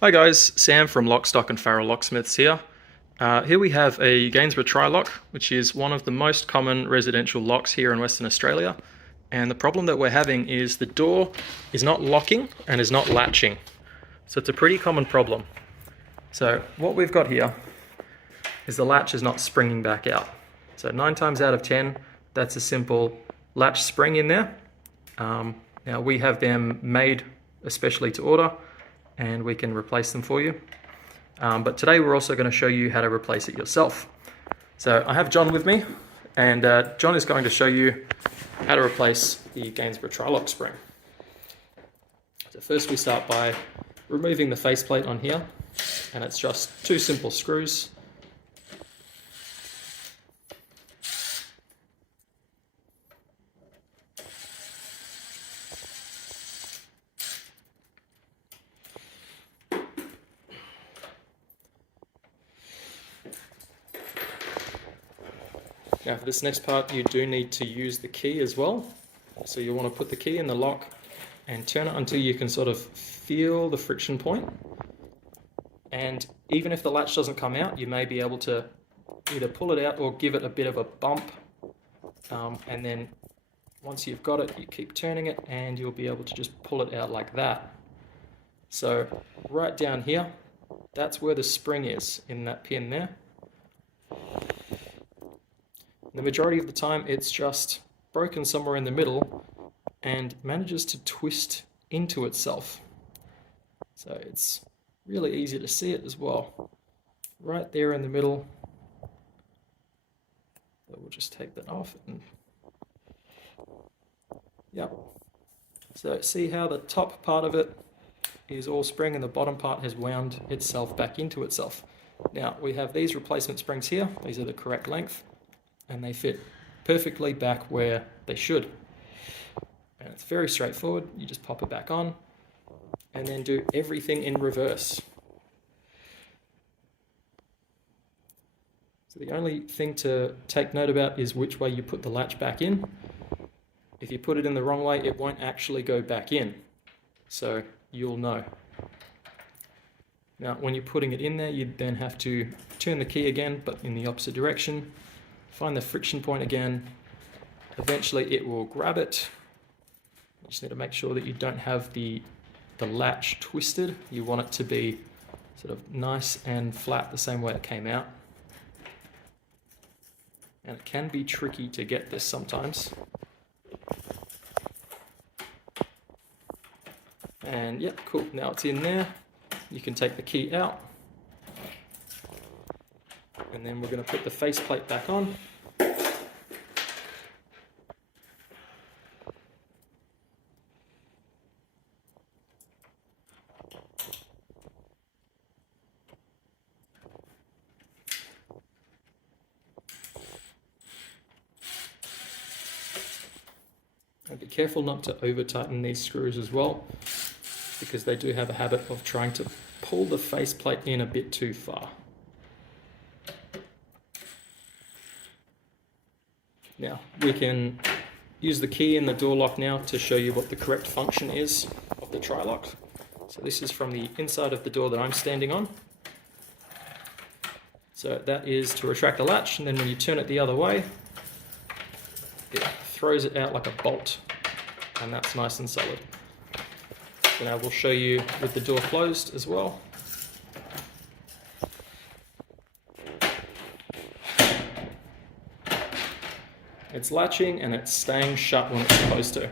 Hi guys, Sam from Lock, Stock and Farrell Locksmiths here. Here we have a Gainsborough Trilock, which is one of the most common residential locks here in Western Australia. And the problem that we're having is the door is not locking and is not latching. So it's a pretty common problem. So what we've got here is the latch is not springing back out. So 9 times out of 10, that's a simple latch spring in there. Now we have them made especially to order, and we can replace them for you. But today we're also going to show you how to replace it yourself. So I have John with me, and John is going to show you how to replace the Gainsborough Trilock spring. So first we start by removing the faceplate on here, and it's just 2 simple screws. Now for this next part, you do need to use the key as well. So you want to put the key in the lock and turn it until you can sort of feel the friction point. And even if the latch doesn't come out, you may be able to either pull it out or give it a bit of a bump. And then once you've got it, you keep turning it and you'll be able to just pull it out like that. So right down here, that's where the spring is, in that pin there. The majority of the time it's just broken somewhere in the middle and manages to twist into itself. So it's really easy to see it as well. Right there in the middle. So we'll just take that off. And yep. So see how the top part of it is all spring and the bottom part has wound itself back into itself. Now we have these replacement springs here. These are the correct length, and they fit perfectly back where they should. And it's very straightforward. You just pop it back on and then do everything in reverse. So the only thing to take note about is which way you put the latch back in. If you put it in the wrong way, it won't actually go back in. So you'll know. Now when you're putting it in there, you then have to turn the key again, but in the opposite direction. Find the friction point again. Eventually it will grab it. You just need to make sure that you don't have the latch twisted. You want it to be sort of nice and flat the same way it came out. And it can be tricky to get this sometimes. And yep, cool. Now it's in there. You can take the key out. And then we're going to put the faceplate back on. And be careful not to over tighten these screws as well, because they do have a habit of trying to pull the faceplate in a bit too far. Now we can use the key in the door lock now to show you what the correct function is of the Trilock. So this is from the inside of the door that I'm standing on. So that is to retract the latch, and then when you turn it the other way, it throws it out like a bolt, and that's nice and solid. So now we'll show you with the door closed as well. It's latching and it's staying shut when it's supposed to.